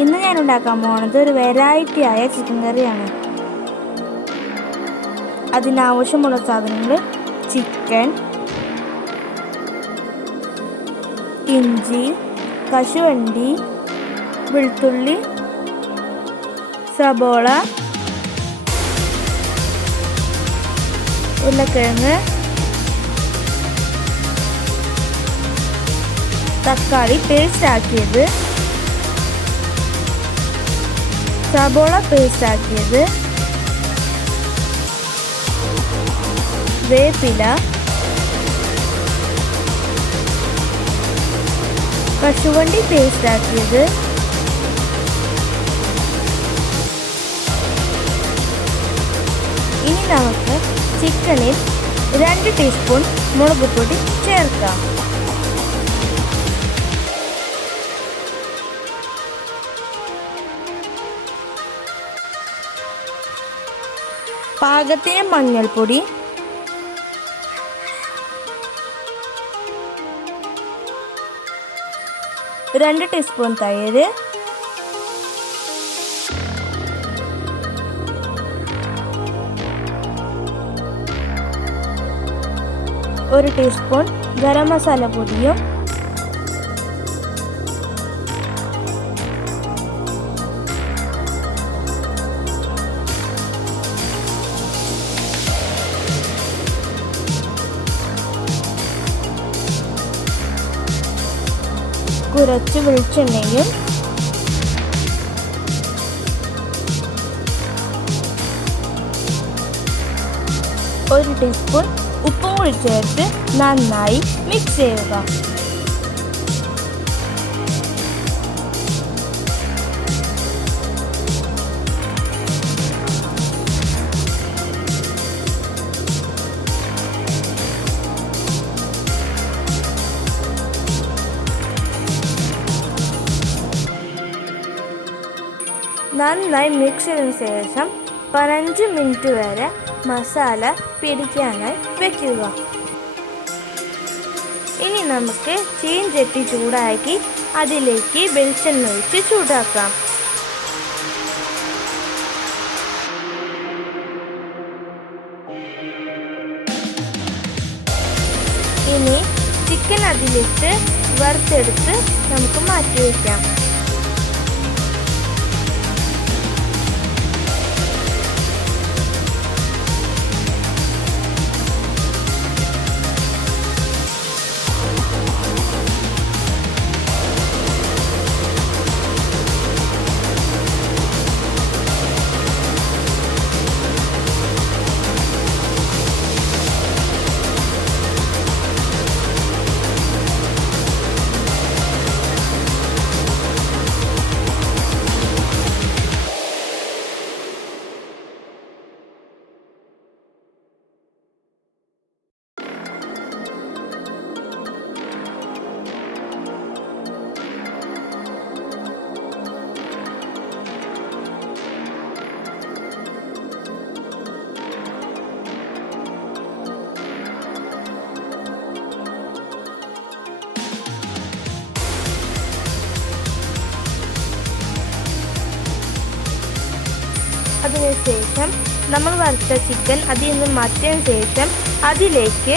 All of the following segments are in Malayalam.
ഇന്ന് ഞാൻ ഉണ്ടാക്കാൻ പോകുന്നത് ഒരു വെറൈറ്റി ആയ ചിക്കൻ കറിയാണ്. അതിനാവശ്യമുള്ള സാധനങ്ങൾ ചിക്കൻ, ഇഞ്ചി, കശുവണ്ടി, വെളുത്തുള്ളി, സബോള, ഉരുളക്കിഴങ്ങ്, തക്കാളി പേസ്റ്റ് ആക്കിയത്, സബോള പേസ്റ്റ് ആക്കിയത്, വേപ്പില, കശുവണ്ടി പേസ്റ്റ് ആക്കിയത്, ഇനി നമുക്ക് ചിക്കനിൽ 2 ടീസ്പൂൺ മുളക് പൊടി ചേർക്കാം. പാകത്തിന് മഞ്ഞൾപ്പൊടി, 2 ടീസ്പൂൺ തൈര്, 1 ടീസ്പൂൺ ഗരം മസാല പൊടിയും, കുറച്ച് വെളിച്ചെണ്ണയും, 1 ടീസ്പൂൺ ഉപ്പും കൂടി ചേർത്ത് നന്നായി മിക്സ് ചെയ്യുക. നന്നായി മിക്സ് ചെയ്തതിന് ശേഷം 15 മിനിറ്റ് വരെ മസാല പിടിക്കാനായി വെക്കുക. ഇനി നമുക്ക് ചീൻചട്ടി ചൂടാക്കി അതിലേക്ക് വെളിച്ചെണ്ണ ഒഴിച്ച് ചൂടാക്കാം. ഇനി ചിക്കൻ അതിലിട്ട് വറുത്തെടുത്ത് നമുക്ക് മാറ്റി വയ്ക്കാം. അതിനുശേഷം നമ്മൾ വറുത്ത ചിക്കൻ അതിൽ നിന്ന് മാറ്റിയതിന് ശേഷം അതിലേക്ക്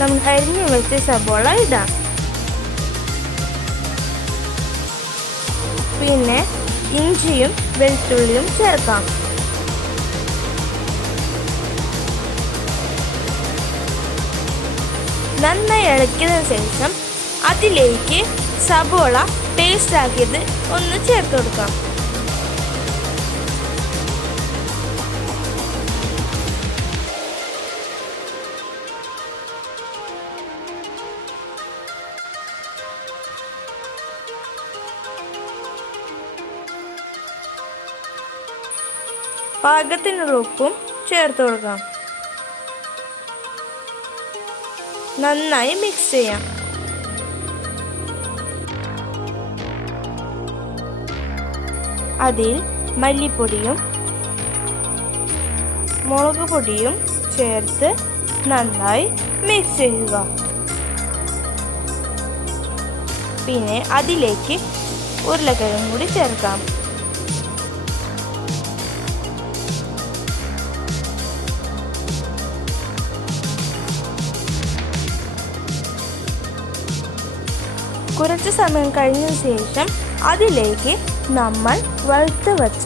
നമ്മൾ അരിഞ്ഞു വെച്ച സബോള ഇടാം. പിന്നെ ഇഞ്ചിയും വെളുത്തുള്ളിയും ചേർക്കാം. നന്നായി ഇളക്കിയതിന് ശേഷം അതിലേക്ക് സബോള പേസ്റ്റ് ആക്കിയത് ഒന്ന് ചേർത്ത് കൊടുക്കാം. പാകത്തിനുള്ള ഉപ്പും ചേർത്ത് കൊടുക്കാം. നന്നായി മിക്സ് ചെയ്യാം. അതിൽ മല്ലിപ്പൊടിയും മുളക് പൊടിയും ചേർത്ത് നന്നായി മിക്സ് ചെയ്യുക. പിന്നെ അതിലേക്ക് ഉരുളക്കിഴങ്ങ് കൂടി ചേർക്കാം. കുറച്ച് സമയം കഴിഞ്ഞ ശേഷം അതിലേക്ക് നമ്മൾ വറുത്ത് വെച്ച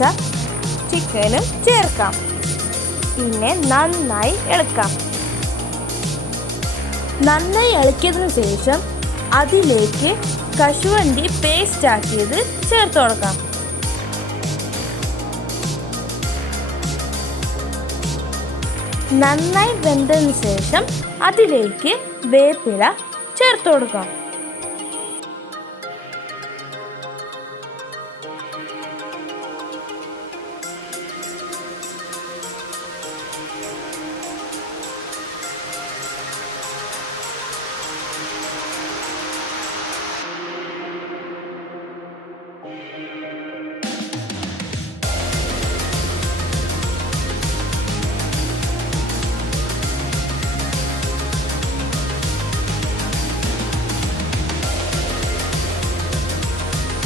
ചിക്കനും ചേർക്കാം. പിന്നെ നന്നായി ഇളക്കാം. നന്നായി ഇളക്കിയതിനു ശേഷം അതിലേക്ക് കശുവണ്ടി പേസ്റ്റ് ആക്കിയത് ചേർത്ത് കൊടുക്കാം. നന്നായി വെന്തതിന് ശേഷം അതിലേക്ക് വേപ്പില ചേർത്ത് കൊടുക്കാം.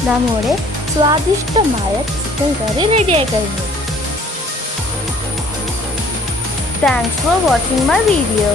നമ്മുടെ സ്വാദിഷ്ടമായ ചിക്കൻ കറി റെഡിയായി കഴിഞ്ഞു. Thanks for watching my video.